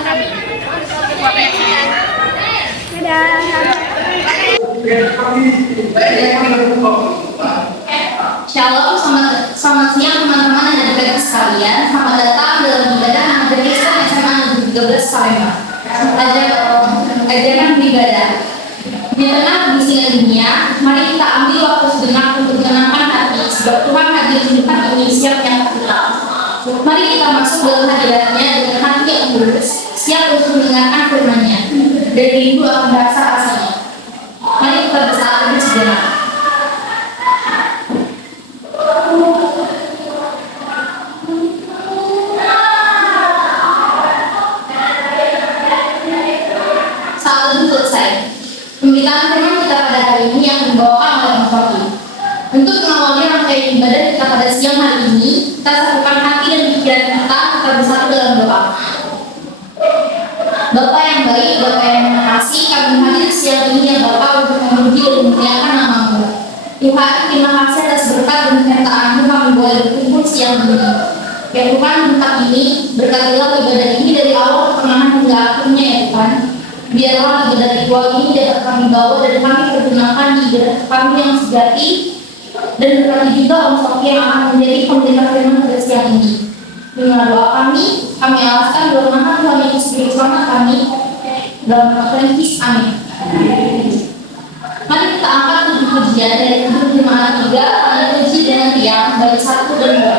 kami. Shalom, selamat siang teman-teman dan adik-adik sekalian. Selamat datang dalam ibadah anak Kristen SMA Negeri 13 Palembang. Ajaran beribadah. Di tengah kebisikan dunia, mari kita ambil waktu sejenak untuk menenangkan hati, sebab Tuhan hadir di depan ini siap yang kita. Mari kita masuk dalam hadiratnya dengan hati yang tulus, siap untuk mendengarkan firman-Nya, dan rindu akan rasa-rasanya. Mari kita bersatu sejenak. Pemberitaan firman kita pada hari ini yang dibawakan oleh Mas Waki. Untuk mengawali rangkaian ibadah kita pada siang hari ini, kita satukan hati dan pikiran kita bersatu dalam doa. Bapa yang baik, Bapa yang mengasihi, kami hadir siang ini ya Bapa untuk memuji dan memuliakan nama-Mu. Tuhan, terima kasih atas berkat dan penyertaan-Mu kami boleh berkumpul siang ini. Ya Tuhan, berkat ini, berkatilah ibadah ini dari awal pertengahan hingga akhirnya ya Tuhan. Biarlah ibadah ritual ini dapat kami bawa dan kami pergunakan di ibadah kami yang sejati, dan berkati juga Om Sofi yang akan menjadi pemberitaan firman pada siang ini. Dengan doa kami alaskan doa nama Tuhan Yesus Kristus kami dalam nama Kristus. Amin. Mari kita angkat puji-pujian dari Tuhan Maha Tiga, kami puji dengan riang baik 1 dan 2.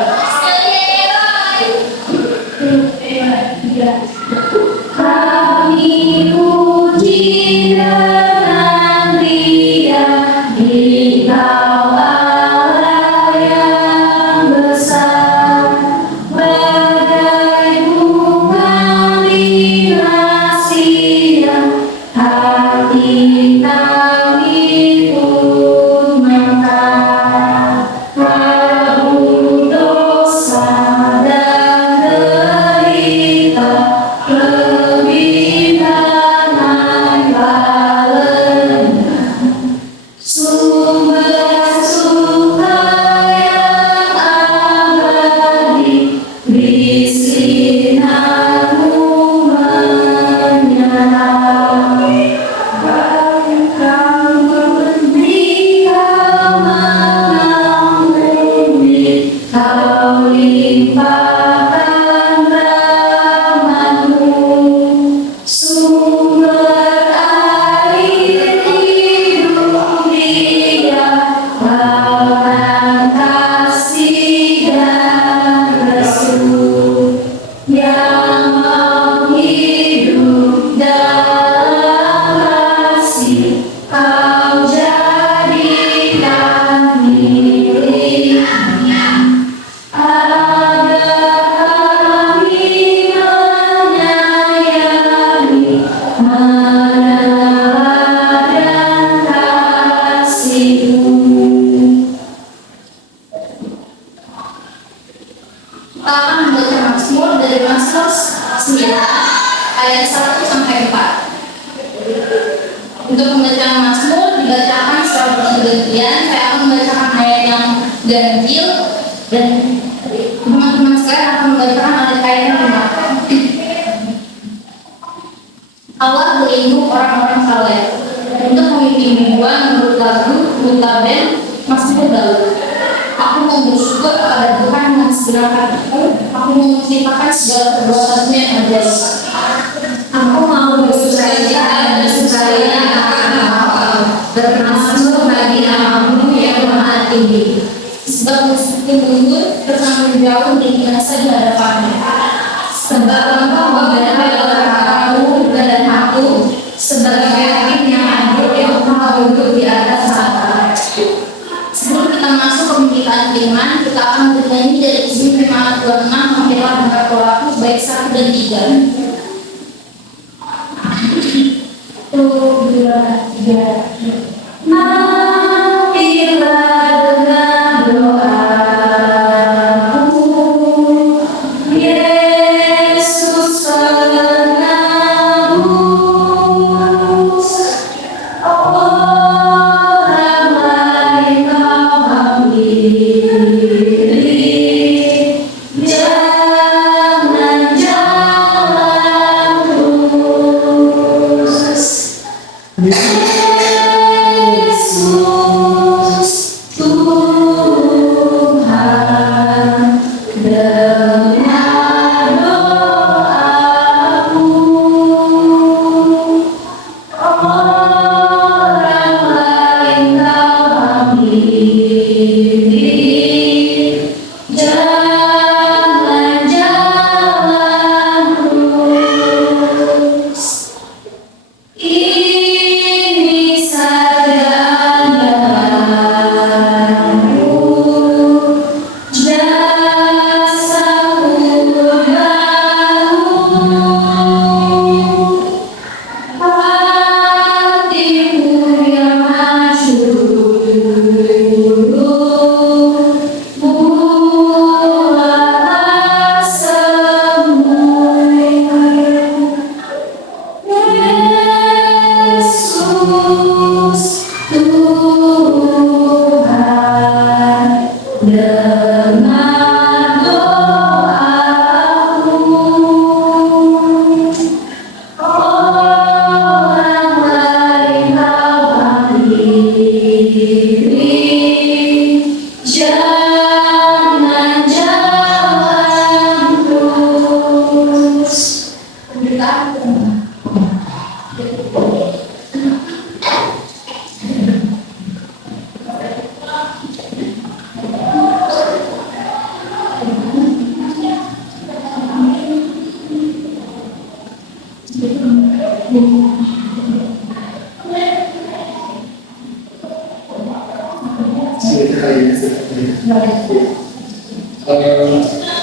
Kami puji dengan riang Engkau Allah yang besar, bagai bunga di rahasia hati kami pun mekar. Kabur dosa dan derita, ayat 1 sampai 4. Untuk pembacaan Mazmur dibacakan secara bergantian. Saya akan membacakan ayat yang ganjil dan teman-teman sekalian akan membacakan ayat yang lima. Allah melindungi orang-orang saleh untuk memimpin ribuan menurut lagu Mutaben Mazmur Daud. Aku mau bersyukur kepada Tuhan dengan segenap hatiku. Aku mau menceritakan segala perbuatan-Mu yang ajaib. Aku mau bersukaria dan bersukaria akan Allah, bermasmur bagi nama-Mu yang maha tinggi. Sebab musuhku mundur, bertanggung jauh dan binasa di hadapan-Mu. Sebab Engkau membela perkara-Mu dan aku, sebagai hakim yang adil yang Maha duduk di atas tahta. Sebelum kita masuk ke pemberitaan firman, kita akan bernyanyi dari isi firman 26 Mampirlah Bangka Pelaku baik 1 dan 3. 1, 2, 3. Mampirlah dengan doaku, Yesus penebus. Orang lain Kau hampiri, jangan jalanku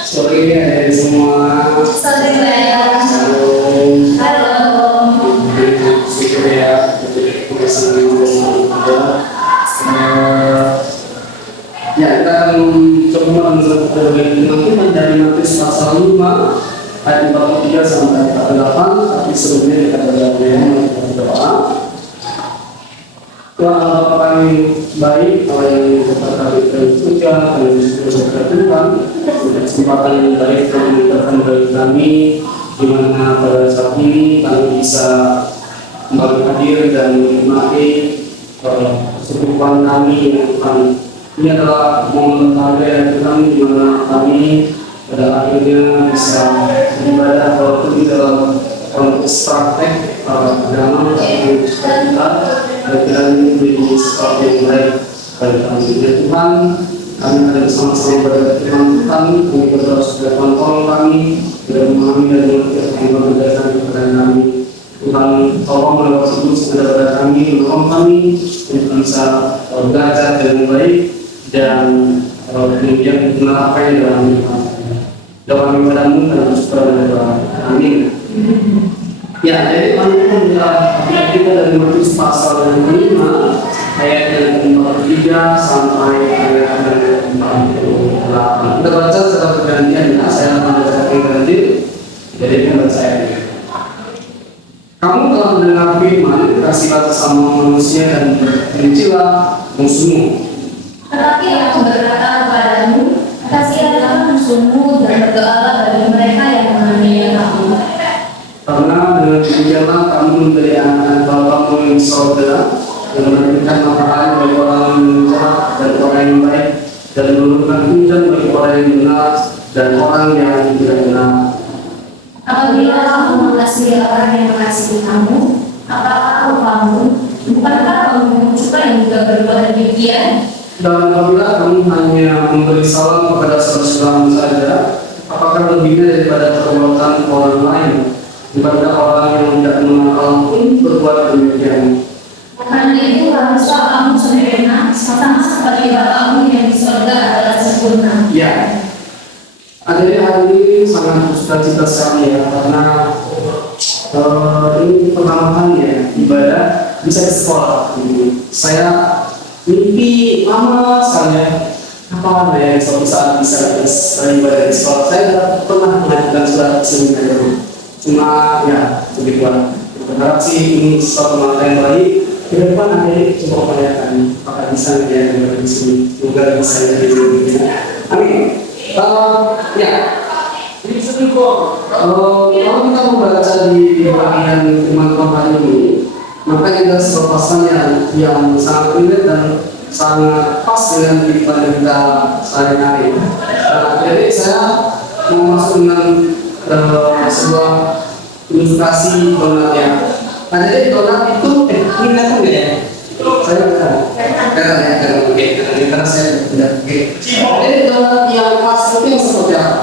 Sore ini ada semua. Sore ya. Halo. Syukur ya, ya kita akan coba mencoba dari Matius pasal 5 ayat 43 sampai 48. Tapi sebelumnya kita berdoa. Tuhan Allah kami baik, Allah yang dapat kami teruskan, kami bersyukur Tuhan untuk kesempatan yang baik yang diberikan bagi kami, di mana pada saat ini kami bisa kembali hadir dan menikmati persekutuan kami yang Tuhan. Ini adalah momen berharga yang kami, di mana kami pada akhirnya bisa beribadah walaupun di dalam konteks praktek agama yang kita. Kiranya ini menjadi sesuatu yang baik bagi kami. Ya Tuhan, kami ada bersama-sama pada firman Tuhan, kami berdoa supaya Tuhan tolong kami dan memahami dan mengerti yang mengajarkan kepada kami. Tuhan tolong melewat terus kepada kami, menolong kami untuk bisa belajar dengan baik dan kemudian menerapkan dalam hidup kami. Doa kami padamu dan berdoa. Amin. Ya, jadi kita dari Matius pasal yang 5 ayat yang 43 sampai ayat yang 48. Kita baca secara bergantian ya, saya akan baca berganti. Jadi membaca ayatnya. Kamu telah mendengar firman, kasihlah sesama manusia dan bencilah musuhmu. Tetapi aku berkata kepadamu, kasihilah musuhmu dan berdoalah bagi mereka yang menganiaya kamu. Karena dengan demikianlah kamu menjadi anak-anak Bapamu yang di sorga, yang memberikan matahari bagi orang yang jahat dan orang yang baik, dan menurunkan hujan bagi orang yang benar dan orang yang tidak benar. Apabila kamu mengasihi orang yang mengasihi kamu, apakah kamu? Bukankah kamu juga yang juga berbuat demikian? Dan apabila kamu hanya memberi salam kepada saudara-saudaramu saja, apakah lebihnya daripada perbuatan orang lain? Bukankah orang yang tidak mengenal pun berbuat demikian? Karena itu haruslah kamu sempurna, sama seperti Bapamu yang di surga adalah sempurna. Ya, adanya hari ini sangat bersuka-cita sekali ya, karena ini pertama kali ibadah bisa di sekolah. Saya mimpi lama sekali apa yang suatu saat bisa ibadah di sekolah. Saya pernah mengajukan surat seminar. Cuma ya begitulah. Berharap sih ini suatu mata yang baik. Ke depan nanti coba upayakan apakah bisa ya di sini. Semoga bisa jadi begini. Amin. Ya. Jadi kalau kita membaca di bagian firman Tuhan hari ini, maka ada sebuah pasal yang sangat relate dan sangat pas dengan kehidupan kita sehari-hari. Jadi saya mau masuk dengan sebuah ilustrasi donat ya. Nah jadi donat itu ini kan ya? Saya kan oke. Karena saya tidak oke. Jadi donat yang khas itu yang seperti apa?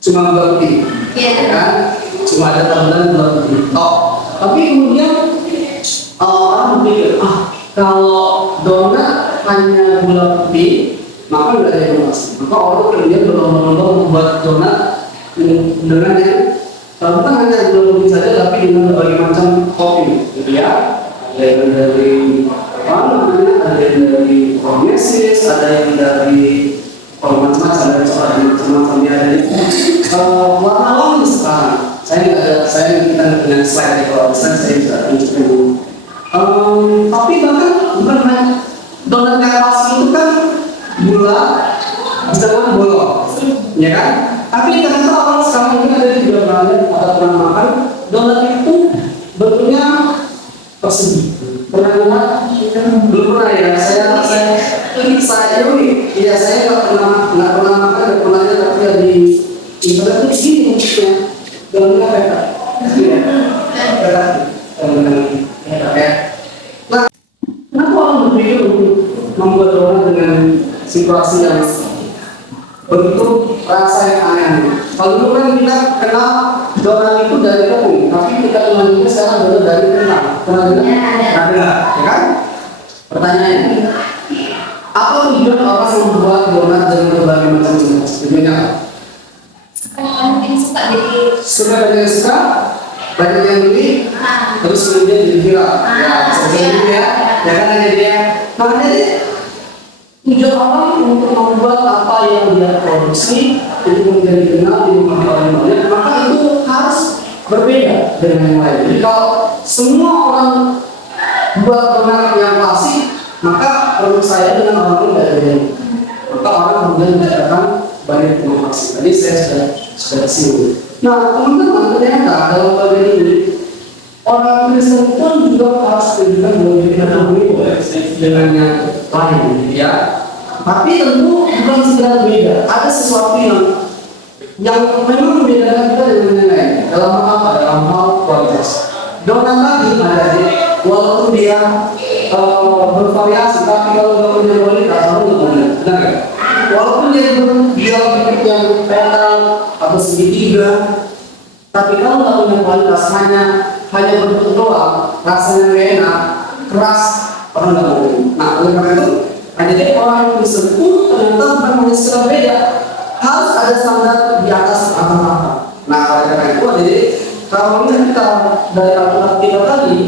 Cuma roti, kan? Cuma ada tambahan roti. Tapi kemudian orang berpikir, kalau donat hanya gula putih, maka tidak ada inovasi. Maka orang kemudian berlomba-lomba membuat donat dengan yang bukan hanya gula putih saja, tapi dengan berbagai macam topping, gitu ya. Ada yang dari apa namanya? Ada yang dari promesis, ada yang dari macam-macam, ada yang macam-macam ya. Dari warna-warni sekarang. Saya kita dengan slide kalau bisa saya bisa tunjukkan dulu. Tapi bahkan bukan hanya donat kreasi itu kan gula bisa kan bolong, ya kan? Tapi ternyata orang sekarang ini ada di beranda atau pernah makan donat itu bentuknya persegi. Pernah lihat? Belum pernah ya. Saya ini, ya saya nggak pernah makan, nggak pernah lihat, tapi di internet itu begini bentuknya. Donatnya kayak situasi yang begitu rasa yang aneh. Kalau dulu kan kita kenal Donald itu dari kopi, tapi kita kenal juga sekarang baru dari kenal. Kenal juga? Ya kan? Pertanyaannya, apa tujuan orang membuat donat dengan berbagai macam jenis? Tujuannya apa? Mungkin suka jadi Banyak yang suka, banyak yang beli, terus kemudian jadi viral. Ya, seperti itu ya. Ya kan ada dia. Nah, jadi tujuan orang untuk membuat apa yang dia produksi itu menjadi kenal di orang banyak, maka itu harus berbeda dengan yang lain. Jadi kalau semua orang buat donat yang klasik, maka menurut saya dengan orang tidak beda. Maka orang kemudian menciptakan banyak inovasi. Tadi saya sudah singgung. Nah, teman-teman, ternyata dalam bagian ini orang Kristen pun juga harus menunjukkan bahwa kita dengan yang lain, ya. Tapi tentu bukan sekedar beda. Ada sesuatu yang memang membedakan kita dengan yang lain. Dalam hal apa? Dalam hal kualitas. Donat lagi ada walaupun dia bervariasi, tapi kalau nggak punya kualitas, kamu nggak punya, benar nggak? Walaupun dia bentuk yang petal atau segitiga, tapi kalau nggak punya kualitas, hanya bentuk doang, rasanya nggak enak, keras, orang nggak mau. Nah, oleh karena itu, jadi orang Kristen pun ternyata bukan hanya sekedar beda, harus ada standar di atas rata-rata. Nah, oleh karena itu, jadi kalau kita dari Alkitab kita tadi,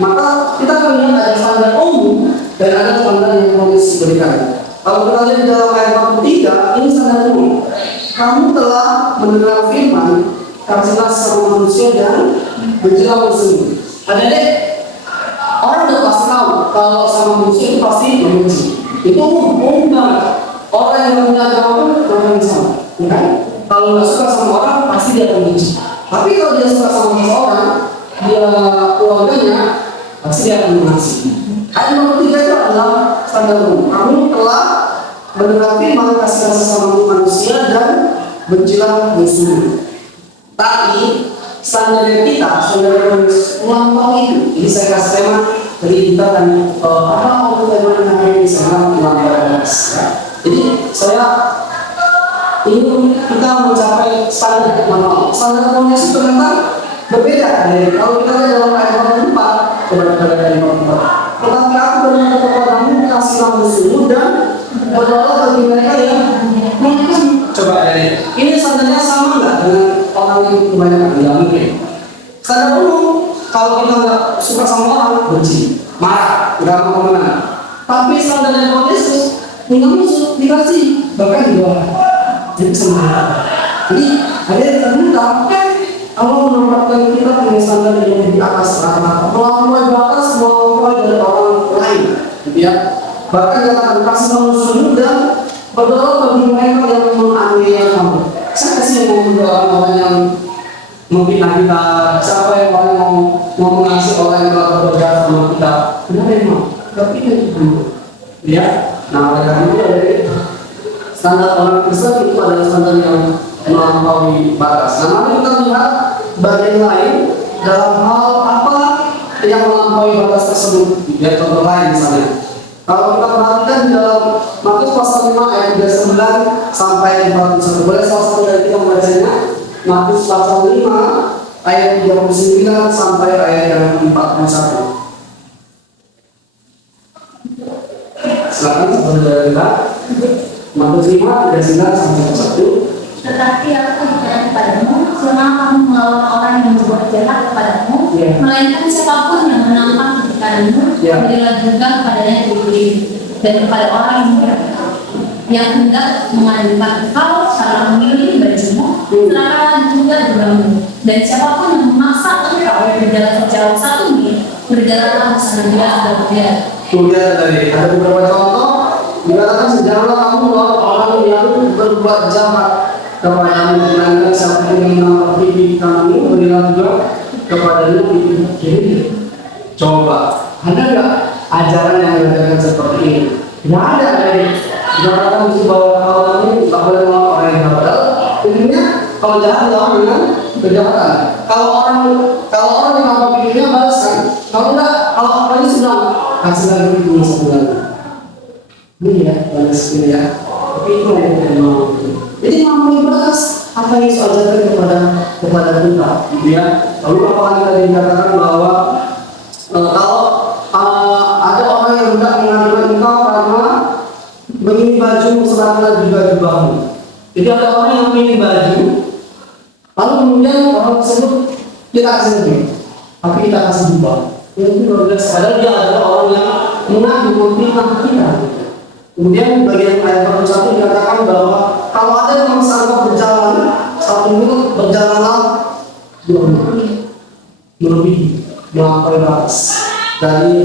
maka kita akan lihat ada standar umum dan ada standar yang Paulus berikan. Kalau kita lihat di dalam ayat 43, ini standar umum. Kamu telah mendengar firman, kasihlah sesama manusia dan menjelang musuh. Ada orang udah pasti tahu kalau sama manusia itu pasti membenci. Itu umum banget. Orang yang punya agama pun orang yang sama, kan? Kalau nggak suka sama orang, pasti dia akan benci. Tapi kalau dia suka sama seseorang, dia keluarganya, pasti dia akan mengasihi. Ayat nomor 3 itu adalah standar umum. Kamu telah mendengar firman, kasihlah sesama manusia dan bencilah musuh. Tapi standar kita, standar melampaui. Ini saya kasih tema dari kita kan apa untuk tema yang hari ini sangat melampaui. Jadi saya ini kita mencapai standar melampaui. Standar melampaui itu ternyata berbeda dari kalau kita lihat dalam ayat 44 kepada ayat 44. Tetapi aku berkata kepadamu, kasihlah musuhmu dan berdoa bagi mereka yang mungkin. Coba dari ini standarnya sama nggak dengan orang yang kebanyakan? Tidak mungkin. Standar umum, kalau kita nggak suka sama orang, benci, marah, nggak mau kemana. Tapi standar yang Yesus, punya musuh dikasih, bahkan didoakan. Jadi semangat. Jadi ada yang terbuka. Allah menempatkan kita punya standar yang di atas rata-rata, melampaui batas, melampaui dari orang lain, gitu ya. Bahkan katakan kasih musuh dan berdoa bagi mereka yang menganiaya kamu. Siapa sih yang mau berdoa orang yang memfitnah kita? Siapa yang orang mau mengasihi orang yang telah berdoa sama kita? Benar memang, tapi itu ya. Nah, oleh karena itu dari standar orang Kristen itu adalah standar yang melampaui batas. Nah, mari kita lihat bagian lain dalam hal apa yang melampaui batas tersebut. Ya, contoh lain misalnya. Kalau kita perhatikan di dalam Matius pasal 5 ayat 39 sampai 41. Boleh salah satu dari kita membacanya? Matius pasal 5 ayat 39 sampai ayat yang 41. Silakan saudara kita. Matius 5 ayat 39 sampai 41. Tetapi aku berkata kepadamu, jangan kamu melawan orang yang berbuat jahat kepadamu, melainkan siapapun yang menampak kebaikanmu, berilah juga kepadanya diri, dan kepada orang yang hendak mengadukan engkau karena memilih bajumu, serahkanlah juga gerammu. Dan siapapun yang memaksa engkau berjalan sejauh 1 mil, berjalanlah bersama dia sudah berbeda. Kemudian tadi ada beberapa contoh dikatakan janganlah kamu melawan orang yang berbuat jahat kepadamu, melainkan siapapun yang menampak pipi kananmu, berilah juga kepadanya pipi kiri. Coba, ada nggak ajaran yang mengajarkan seperti ini? Tidak ada. Dikatakan bahwa kalau kamu tak boleh melawan orang yang jahat. Intinya kalau jahat lawan dengan kejahatan. Kalau orang yang nampak pipinya balaskan. Kalau enggak, kalau orangnya sedang kasih lagi pipinya sebulan. Ini ya, dan sebagainya ya. Tapi itu yang kita mau. Jadi mampu batas apa yang Yesus ajarkan kepada kita, gitu ya. Lalu apakah kita dikatakan bahwa kalau ada orang yang hendak mengatakan engkau karena menginginkan baju seragam juga jubahmu. Jadi ada orang yang menginginkan baju, lalu kemudian orang tersebut kita kasih duit, tapi kita kasih jubah. Itu luar biasa. Padahal dia adalah orang yang mengaku memfitnah kita. Kemudian bagian ayat 41 dikatakan bahwa kalau ada yang memaksa berjalan 1 menit, berjalanlah 2 menit, melebihi melampaui batas dari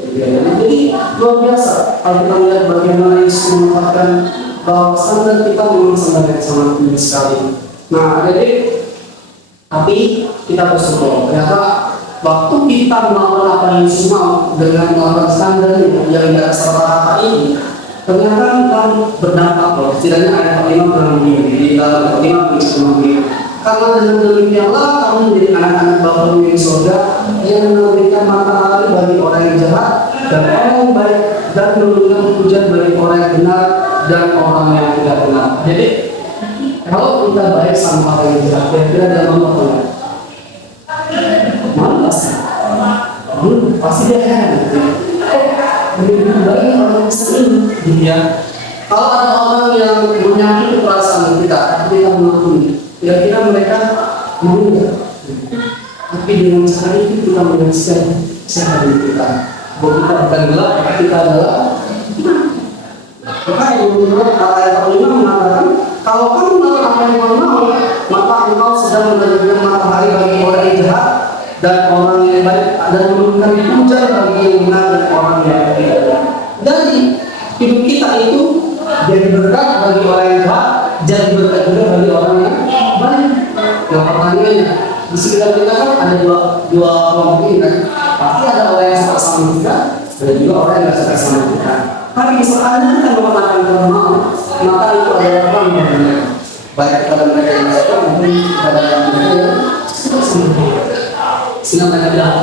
jadi luar biasa kalau kita melihat bagaimana Yesus mengatakan bahwa standar kita memang standar yang sangat tinggi sekali. Nah, jadi tapi kita bersyukur ternyata waktu kita melakukan apa yang Yesus mau dengan melakukan standar yang tidak rata-rata ini, ternyata kita berdampak loh. Setidaknya ada kalimat dalam diri, dalam kalimat Yesus begini. Karena dengan demikianlah kamu menjadi anak-anak Bapa di surga yang memberikan matahari bagi orang yang jahat dan orang yang baik, dan memberikan hujan bagi orang yang benar dan orang yang tidak benar. Jadi kalau kita baik sama orang yang jahat, kira-kira dia mau apa enggak? Malas. Pasti dia heran. Begitu baik orang yang sering dia. Kalau ada orang yang menyakiti perasaan kita, tapi kita mengakui, kira-kira mereka mau enggak? Tapi dengan cara itu kita menyaksikan siapa diri kita. Bahwa kita bukan gelap, tapi kita adalah maka yang menurut ayat 5 mengatakan, kalau kamu melakukan apa yang kamu mau, maka engkau sedang menerbitkan matahari bagi orang yang jahat dan orang yang baik, dan memberikan hujan bagi yang benar dan orang yang tidak. Jadi hidup kita itu jadi berkat bagi orang yang jahat, jadi berkat juga bagi orang yang baik. Nah, pertanyaannya, di sekitar kita kan ada dua kelompok ini kan. Pasti ada orang yang suka sama kita, ada juga orang yang tidak suka sama kita. Tapi misalnya kita mengatakan kalau mau, maka itu adalah orang yang benar. Baik kepada mereka yang suka maupun kepada mereka yang sehingga mereka bilang,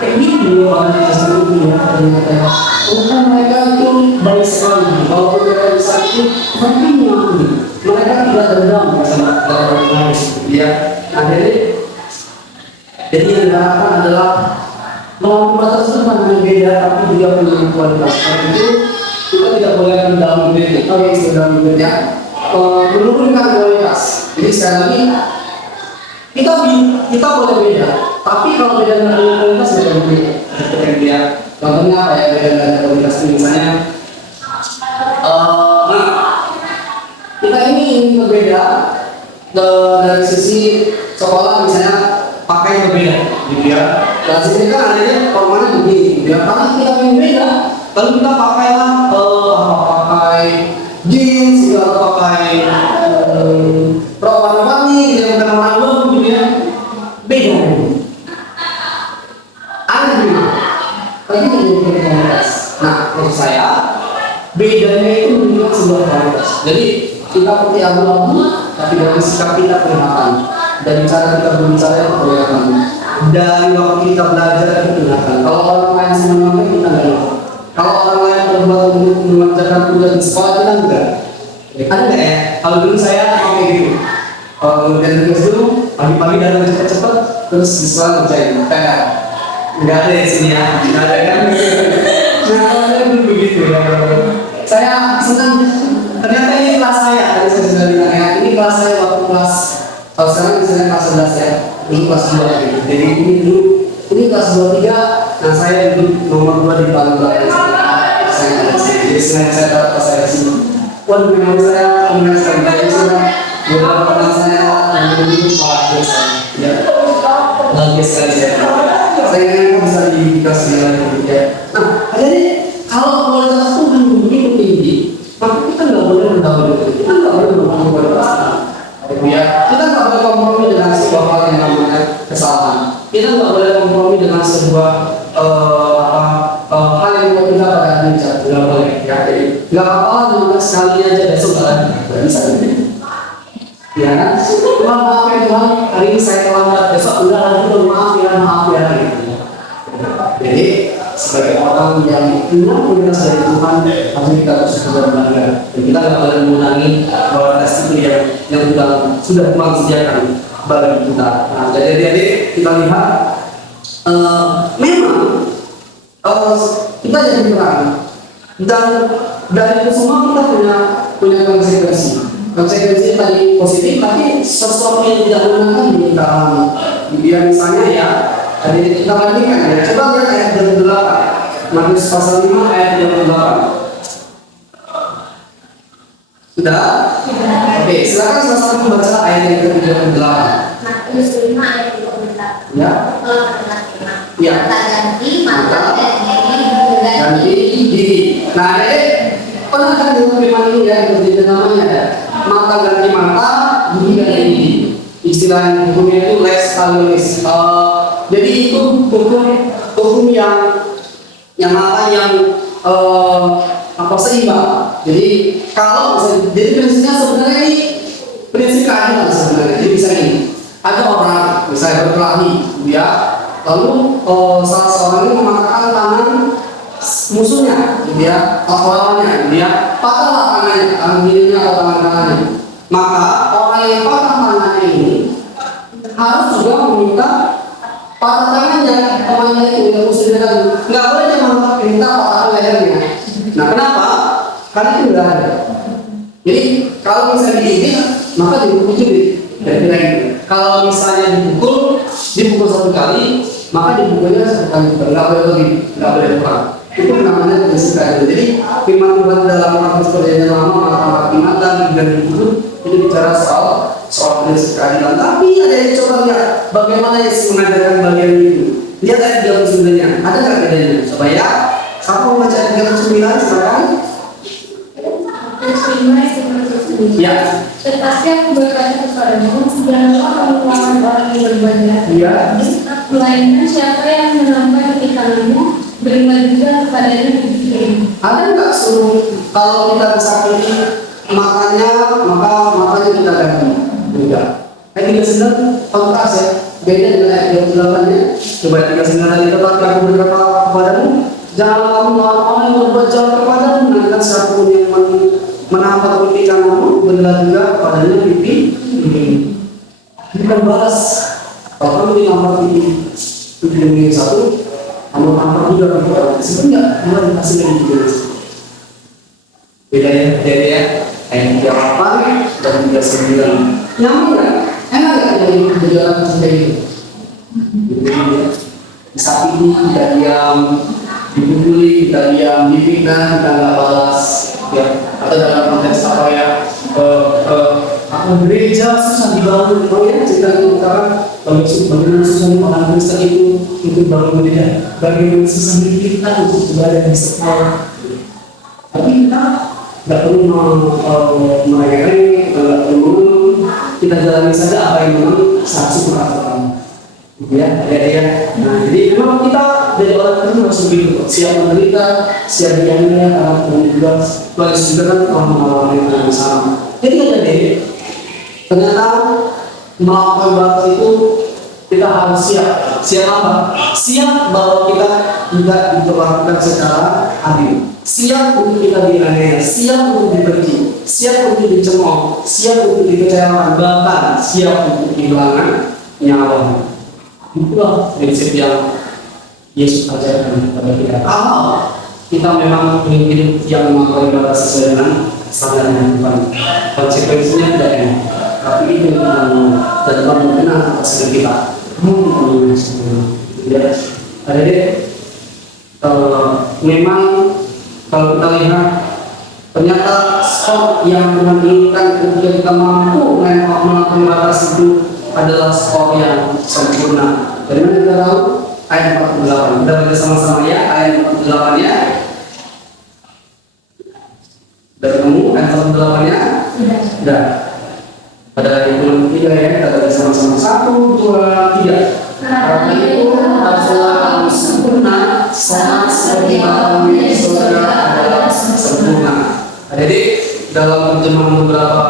ini dia orang yang selalu dia ternyata. Bukan mereka itu baik sekali. Kalau mereka bisa itu, tapi mereka tidak dendam sama orang lain. Ya, jadi yang diharapkan adalah melawan batas itu bukan beda, tapi juga punya kualitas. Karena itu kita tidak boleh mendalam diri. Kalau yang sudah dalam dirinya menurunkan kualitas. Jadi sekali lagi kita boleh beda, tapi kalau beda dengan kualitas beda beda. Seperti contohnya apa ya beda dengan kualitas ini misalnya, kita ini ingin berbeda dari sisi sekolah misalnya pakai berbeda, gitu ya. Dari sisi kan adanya formatnya begini, gitu ya. Karena kita ingin beda, lalu kita pakailah pakai jeans, atau pakai rok warna-warni, yang bukan warna abu, gitu ya. Beda. Aneh gitu. Tapi itu menjadi kualitas. Nah, maksud saya bedanya itu menunjukkan sebuah kualitas. Jadi kita seperti abu-abu, tapi dari sikap kita kelihatan, dari cara kita berbicara itu kelihatan, dari waktu kita belajar itu kelihatan. Kalau orang lain semuanya kita nggak tahu. Kalau orang lain berbuat untuk mengerjakan tugas di sekolah kita enggak. Ada nggak ya? Kalau dulu saya pakai gitu. Kalau ngerjain tugas dulu, pagi-pagi datang cepat-cepat, terus di sekolah ngerjain. Nggak ada di sini ya, nggak ada kan? Nah, saya dulu begitu ya. Saya senang. Ternyata ini kelas saya, tadi saya sudah bilang ya, ini kelas saya waktu kelas, kalau sekarang misalnya kelas 11 ya, dulu kelas 2 gitu. Jadi ini kelas 23, nah saya duduk nomor 2 di paling belakang. Saya ada di sini, jadi sengaja saya taruh pas saya di sini. Waduh, memang saya punya sekali, jadi saya beberapa teman saya yang duduk bahagia saya, ya, bahagia sekali saya. Saya ingin bisa dikasih lagi ya. Nah, jadi kalau kualitas itu kan begitu tinggi, maka kita nggak boleh mendahului, kita nggak boleh mendahului kualitas. Ya, kita nggak boleh kompromi dengan sebuah hal yang namanya kesalahan. Kita nggak boleh kompromi dengan sebuah hal yang mau kita pada akhirnya nggak boleh. Ya, jadi nggak apa-apa dengan sekali aja besok nggak bisa gitu. Ya kan? Tuhan maaf ya Tuhan, hari ini saya terlambat, besok udah lagi maaf ya gitu. Jadi sebagai orang yang punya kualitas dari Tuhan, harus kita terus berbangga. Dan kita nggak boleh mengulangi kualitas itu yang sudah Tuhan sediakan bagi kita. Nah, jadi adik-adik kita lihat memang kita jadi terang, dan dari itu semua kita punya konsekuensi. Konsekuensi tadi positif, tapi sesuatu yang tidak menyenangkan di kita alami. Dia misalnya ya, tadi kita bandingkan ya, coba lihat ayat 28, Matius pasal 5 ayat 28. Sudah? Oke, silakan sama-sama membaca ayat yang ke-38. Matius 5 ayat 28. Ya. Ya. Mata ganti, mata ganti gigi. Nah, pernah kan dengar firman ini ya, seperti namanya ya, mata ganti mata, gigi ganti gigi. Istilah hukumnya itu lex talionis. Jadi itu hukum yang seimbang. Jadi kalau jadi prinsipnya sebenarnya ini prinsip keadilan sebenarnya. Jadi bisa ini, ada orang misalnya berkelahi, dia lalu salah seorang ini mematahkan tangan musuhnya, dia atau lawannya, dia patahlah tangan kirinya atau tangan kanannya. Maka orang yang patah tangannya ini harus juga meminta patah tangannya temannya itu yang musuhnya tadi. Nggak boleh dia minta patah lehernya. Nah, kenapa? Karena itu nggak ada. Jadi kalau misalnya digigit, maka dipukul juga. Kalau misalnya dipukul satu kali, maka dipukulnya satu kali. Nggak boleh lebih, nggak boleh kurang. Itu namanya prinsip keadilan. Jadi firman Tuhan dalam Matius Perjanjian Lama mata mata dan itu bicara soal prinsip keadilan. Tapi ada yang coba lihat bagaimana Yesus mengajarkan bagian itu. Lihat ayat 39-nya. Ada nggak bedanya? Coba ya. Siapa mau baca ayat 39? Silakan. Ya. Tetapi aku berkata kepadamu, janganlah kamu melawan orang yang berbuat jahat. Ya. Melainkan siapa yang menampak di tanganmu, beriman juga kepadanya dikirim. Ada nggak suruh kalau kita disakiti makanya kita ganti? Enggak. Ayat 39 kontras ya. Beda dengan ayat 28-nya. Coba ayat 39 tadi, tetapi aku berkata kepadamu, janganlah kamu melawan orang yang berbuat jahat kepadamu, melainkan siapapun yang menampak pipi kananmu, berilah juga kepadanya pipi kiri. Bukan balas. Kalau kamu dinampak pipi satu, kamu nampak juga pipi orang. Sebenarnya mulai dikasih lagi juga. Beda ya, jadi ya. Ayat 38 dan 39. Nyambung nggak? Enak nggak jadi berjalan seperti itu? Disakiti, kita diam, dipukuli, kita diam, difitnah, kita nggak balas, ya. Atau dalam konteks apa ya? Gereja susah dibangun, ya cerita itu karena bagaimana susah orang Kristen itu bangun gereja, bagaimana susah kita untuk ibadah di sekolah. Tapi kita nggak perlu mereka-reka, kita nggak perlu, kita jalani saja apa yang memang seharusnya kita lakukan. Ya. Nah, jadi memang kita dari orang itu harus begitu, siap menderita, siap dianiaya, karena Tuhan juga kan telah mengalami yang sama. Jadi ternyata melakukan ibadah itu kita harus siap. Siap apa? Siap bahwa kita tidak diperlakukan secara adil. Siap untuk kita dianiaya, siap untuk dibenci, siap untuk dicemooh, siap untuk dikecewakan, bahkan siap untuk kehilangan nyawa. Itulah prinsip yang Yesus ajarkan kepada kita. Kalau kita memang ingin hidup yang melakukan ibadah sesuai dengan standar yang Tuhan, konsekuensinya tidak enak. Tapi itu yang dan Tuhan mengenal hasil kita. Ya, ada memang kalau kita lihat ternyata skor yang Tuhan inginkan ketika kita mampu melakukan batas itu adalah skor yang sempurna. Dari mana kita tahu? Ayat 48. Kita baca sama-sama ya, ayat 48-nya. Sudah ketemu ayat 48-nya? Sudah. Pada ayat 23 ya, kita baca sama-sama. 1, 2, 3. Karena itu haruslah kamu sempurna, sama seperti Bapamu di surga adalah sempurna. Jadi dalam terjemahan beberapa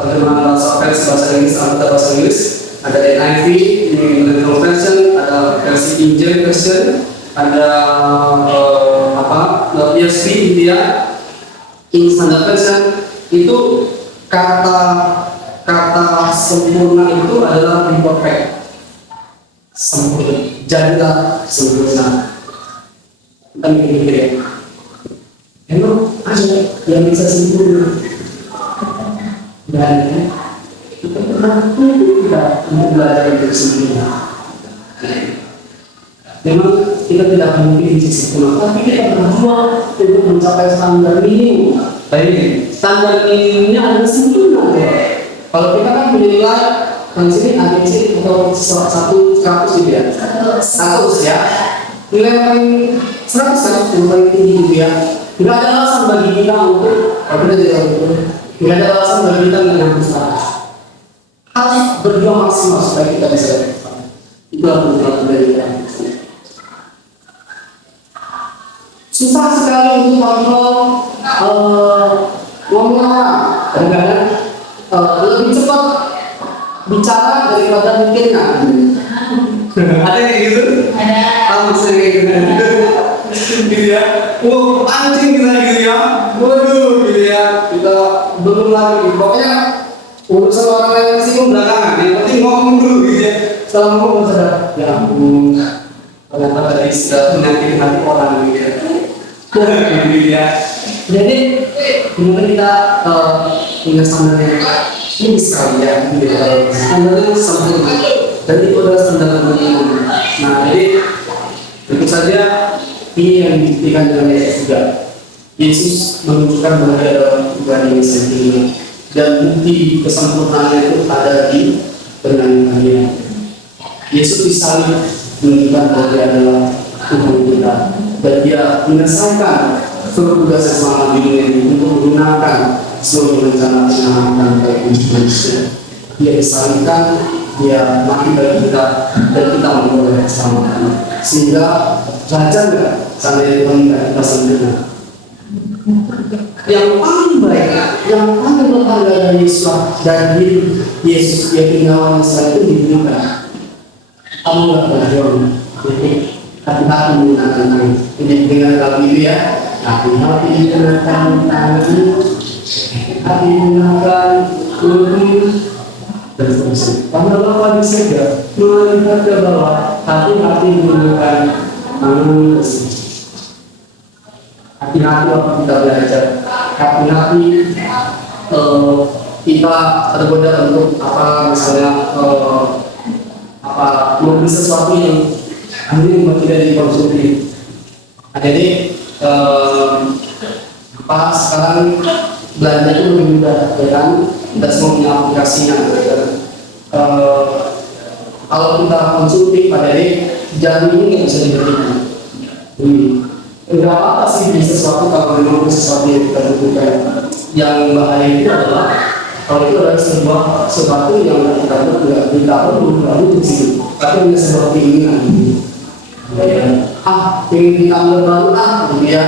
terjemahan bahasa Inggris, bahasa Inggris ada NIV, New Version, ada versi King James Version, ada ESV India, English Standard Version, itu kata sempurna itu adalah imperfect. Sempurna, jadilah sempurna. Kita mikir-mikir ya. Emang ada yang bisa sempurna? Dan kita pernah tidak untuk belajar untuk sempurna. Memang kita tidak mungkin bisa sempurna, tapi kita berjuang untuk mencapai standar minimum. Baik, standar minimumnya adalah sempurna. Kalau kita kan menilai di sini ABC atau satu 100 gitu ya, 100 ya, nilai paling 100 kan, yang paling tinggi gitu ya. Tidak ada alasan bagi kita untuk, tidak ada alasan bagi kita untuk menghapus. Harus berjuang maksimal supaya kita bisa dapat. Itulah tuntutan dari kita. Susah sekali untuk kontrol ngomong orang. Kadang-kadang lebih cepat bicara daripada mikirnya. Ada yang gitu? Ada. Kamu sering gitu ya. Wah, anjing kita gitu ya. Waduh, gitu ya. Kita belum lagi. Pokoknya urusan orang lain singgung belakangan. Yang penting ngomong dulu gitu ya. Setelah ngomong sadar, ya ampun, ternyata ada istilah menyakiti hati orang gitu ya. Gitu ya. Jadi kemudian kita punya standar yang tinggi sekali ya, gitu ya. Standarnya sempurna. Dan itu adalah standar minimum. Nah, jadi tentu saja ini yang dibuktikan dengan Yesus juga. Yesus menunjukkan bahwa dia adalah Tuhan yang sempurna, dan bukti kesempurnaannya itu ada di penganiayaan. Yesus disalib menunjukkan bahwa dia adalah Tuhan kita, dan dia menyelesaikan seluruh tugas selama di dunia ini untuk menggunakan seluruh rencana penyelamatan bagi manusia. Dia disalibkan, dia mati bagi kita, dan kita memperoleh keselamatan. Sehingga belajar nggak sampai Tuhan kita sempurna. Yang paling baik, yang paling berharga dari Yesus dan diri Yesus yang tinggal itu diberikan. Kamu nggak berjuang, jadi hati-hati menggunakan tangan. Ini dengan lagu itu ya, hati-hati menggunakan tangan, hati menggunakan tubuh, dan seterusnya. Pada lawan saja, melihat ke bawah, hati-hati menggunakan tangan tersebut. Hati-hati waktu kita belajar, hati-hati kita tergoda untuk misalnya membeli sesuatu yang akhirnya membuat kita jadi konsumtif. Jadi sekarang belanja itu lebih mudah, ya kan? Kita semua punya aplikasinya. Kalau kita konsumtif, jadi jangan ini nggak bisa diberikan. Tidak apa-apa sih beli sesuatu kalau memang sesuatu yang kita butuhkan. Yang bahaya itu adalah kalau itu adalah sesuatu yang kita butuh sih, tapi hanya sebuah keinginan. Ingin kita ambil baru gitu ya,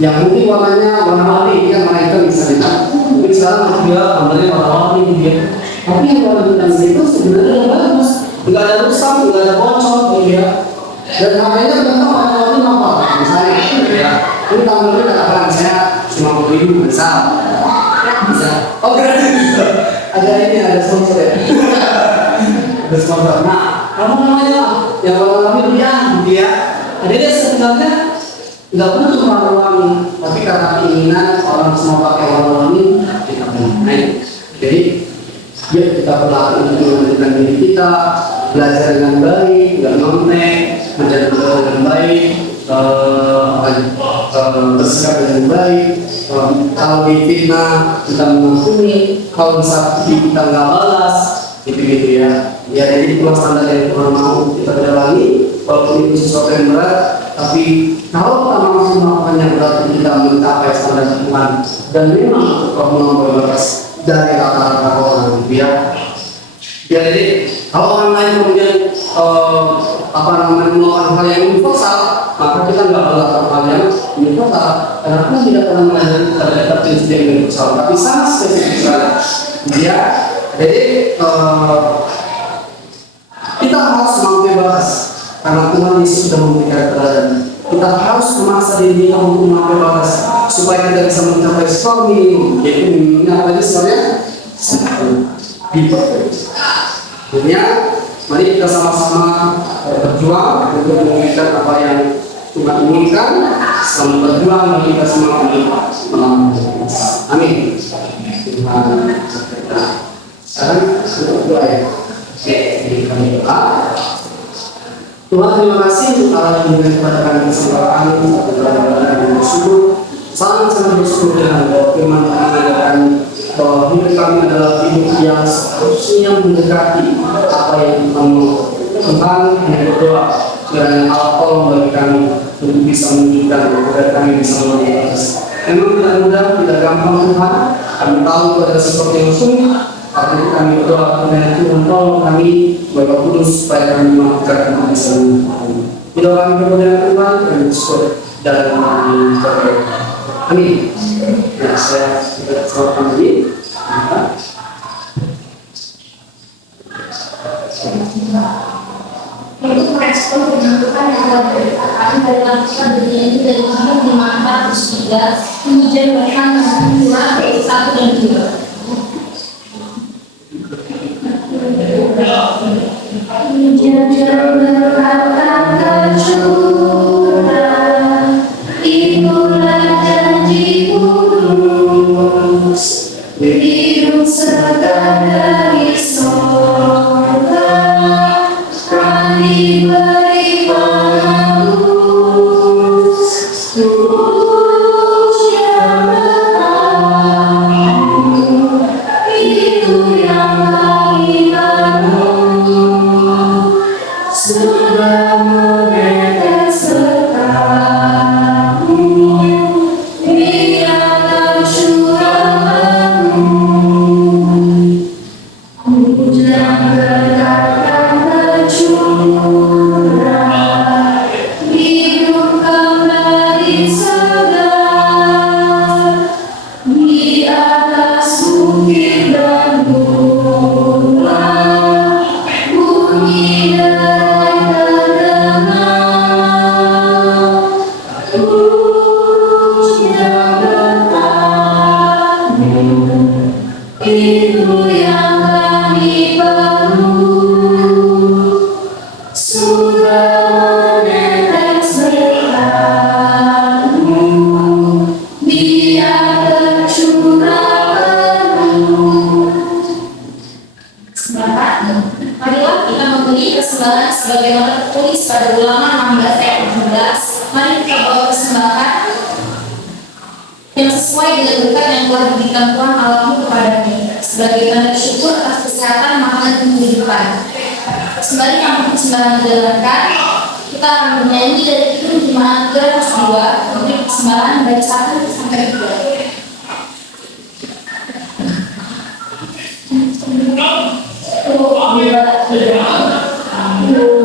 yang mungkin warnanya warna-warni kan mereka misalnya. Mungkin sekarang dia gambarnya warna-warni gitu ya. Tapi yang warna itu sebenarnya bagus, nggak ada rusak, nggak ada bocor gitu ya. Dan harganya ternyata warna-warni apa? Misalnya ya, ini gambarnya katakan saya cuma beli misal. Oh gratis. Ada ini, ada sponsor ya. Ada sponsor. Nah, kamu namanya yang warna-warni gitu ya. Jadi dia sebenarnya nggak butuh warna-warni, tapi karena keinginan orang semua pakai warna-warni, kita pakai. Jadi ya kita berlatih untuk menentukan diri kita, belajar dengan baik, nggak nontek, menjadi dengan baik, bersikap dengan baik. Kalau difitnah kita mengampuni, kalau disakiti kita nggak balas, gitu ya. Ya jadi itulah standar yang Tuhan mau kita jalani, walaupun itu sesuatu yang berat. Tapi kalau kita mampu melakukannya berarti kita mencapai standar Tuhan, dan memang Tuhan melampaui batas dari rata-rata orang, ya. Jadi kalau orang lain kemudian melakukan hal yang universal, maka kita nggak melakukan hal yang universal, karena kita tidak pernah mengajari terhadap prinsip yang universal, tapi sangat spesifik sekali. Ya, jadi kita harus mampu bebas. karena Tuhan Yesus sudah memberikan teladan. Kita harus memaksa diri kita untuk memakai batas supaya kita bisa mencapai skor minimum, yaitu minimumnya apa aja sebenarnya? Akhirnya, mari kita sama-sama berjuang untuk memberikan apa yang Tuhan inginkan. Selamat berjuang dan kita semua untuk melakukan. Amin. Tuhan. Sekarang untuk doa ya. Oke, kami doa. Tuhan, terima kasih untuk Allah yang memberikan kepada kami kesempatan untuk kami bersyukur. Sangat bersyukur dengan bahwa firman Tuhan mengajarkan bahwa hidup kami adalah hidup yang seharusnya mendekati apa yang Tuhan mau. Tuhan hanya berdoa kiranya Allah tolong bagi kami untuk bisa menunjukkan agar kami bisa melihat. Memang tidak mudah, tidak gampang Tuhan. Kami tahu itu adalah sesuatu yang sulit. Tapi kami berdoa kepada Tuhan tolong kami Bapak Kudus supaya kami melakukan yang bisa melakukan. Bila kami berdoa Tuhan, kami bersyukur dan kami berdoa. Amin. Ya, saya sudah selesai kami. Untuk merespon penyentuhan yang telah diberikan dari lakukan dunia ini dari hidup di mata juga kemudian bahkan curang dari 1 dan 2. Jangan berkata curang, itulah janji kudus, hidup segar dari sorga, kami beri penebus, kudus yang bertahan, itu yang kami sudah menetes sertamu, biarlah curahanmu, hujan berkata tercurah, hidup kembali segar, di atas bukit dan gunung, bunyi itu yang kami perlu, sudah menetes berkatmu, biar tercurah penuh. Marilah kita memberi persembahan sebagaimana tertulis pada Ulangan 16 ayat 17. Mari kita bawa persembahan yang sesuai dengan berkat yang telah diberikan Tuhan Allahmu kepada-Mu sebagai tanda syukur atas kesehatan, makanan, dan kehidupan. Sembari kami persembahan dijalankan, kita akan bernyanyi dari Kidung Jemaat 302 untuk persembahan dari 1 sampai 2.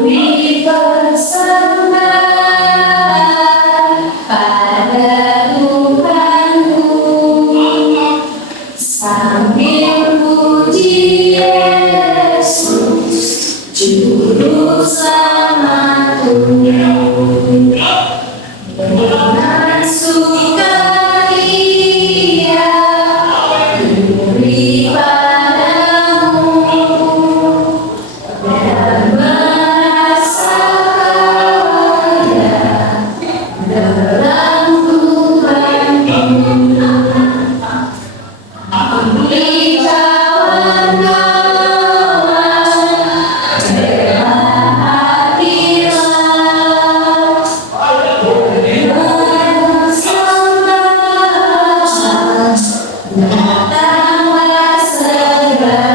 Beri persembahan pada Tuhanku sambil puji Yesus Juru Selamatku, dengan sukaria beri padamu dan merasa kaya dalam Tuhanku. Beri kawan-kawan dengan hatilah, bersembahkan datanglah segera.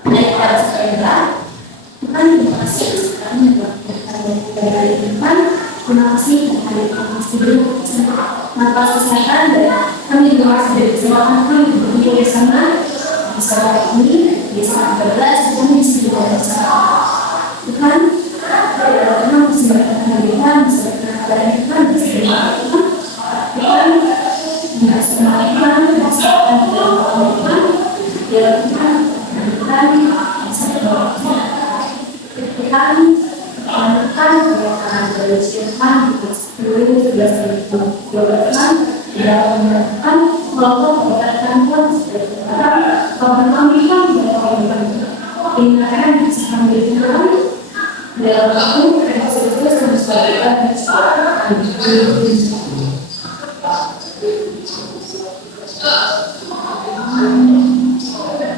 Mari kita berdoa. Tuhan, terima kasih sekarang buat dari Tuhan. Terima kasih hari kami masih dulu tanpa kesehatan dan kami juga masih dari kesempatan kami berkumpul bersama di sekolah ini bisa berbelas dan bisa juga bersama Tuhan. Tuhan bisa berkata Tuhan, bisa berkata Tuhan, bisa berkata Tuhan, bisa berkata Tuhan, bisa berkata Tuhan, ya Tuhan, Tuhan bisa berkata Tuhan menekan kebenaran dari Tuhan di 10-11 Tuhan tidak menekan kelompok kebenaran Tuhan seperti kalau kami kan tindakan bisa menjadi Tuhan dalam waktu Kristus dan sebagainya.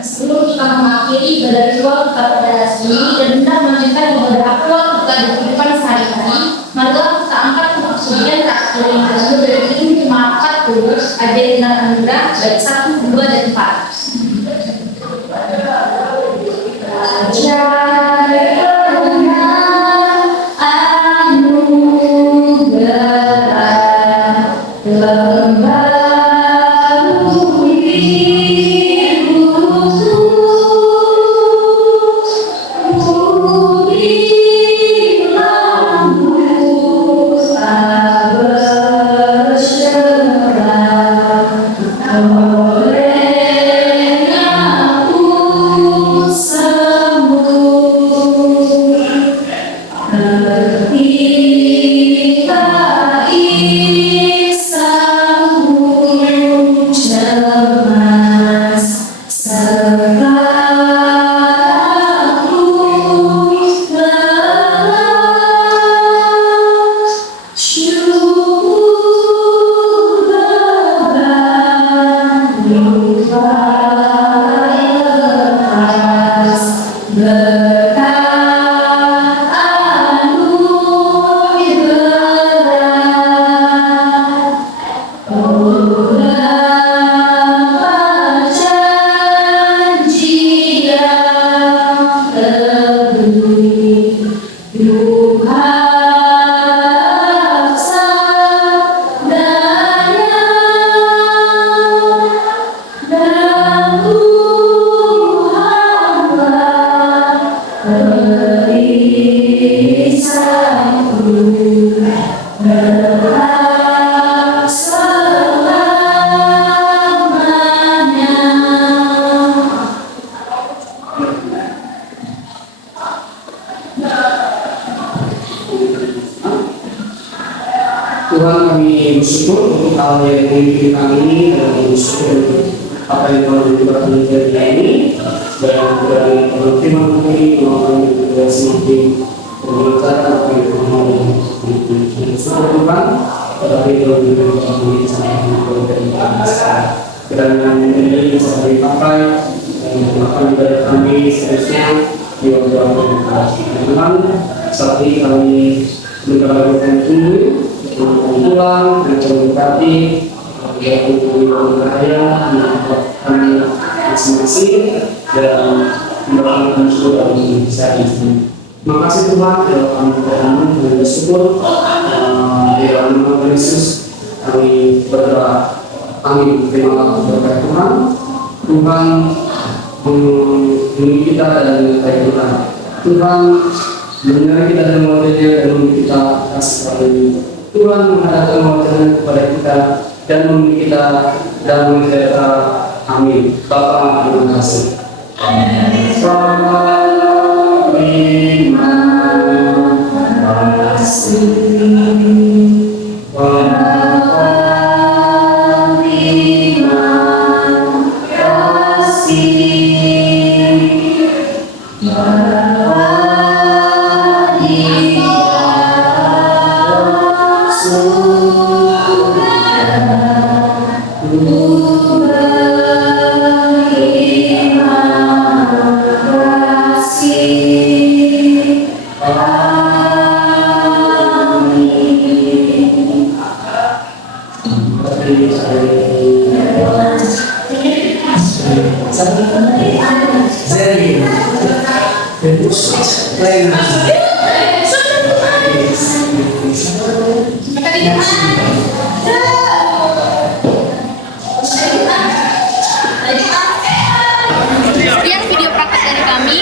Sebelum kita mengakhiri ibadah ritual kita pada hari ini dan hendak melanjutkan ibadah aktual kita di kehidupan sehari-hari, marilah kita angkat kemudian terakhir yang kedua dari ini memaafkan dulu ada dengan anugerah baik 1, 2, dan 4. Tuhan, kami bersyukur untuk hal yang memimpin kami dan kami bersyukur untuk apa yang telah diberikan dari ini dan dari firman kami maupun juga semakin belajar apa yang mau bersyukur Tuhan tetapi kalau diberikan kami sampai dari kiranya ini bisa dipakai dan akan ibadah kami seterusnya di waktu Tuhan saat ini kami berkata-kata tunggu pulang dan berkati dari budaya kami masing-masing dan mendapatkan syukur dari bisa ini. Terima kasih Tuhan kalau kami bertemu dan bersyukur di dalam nama Yesus kami berdoa. Amin. Terima kasih berkat Tuhan. Tuhan memiliki kita dan menyertai kita. Tuhan menyertai kita dan wajahnya dan memberi kita kasih karunia. Tuhan menghadapkan wajahnya kepada kita dan memberi kita dan menjaga. Amin. Bapa, terima kasih. Sekian video praktek dari kami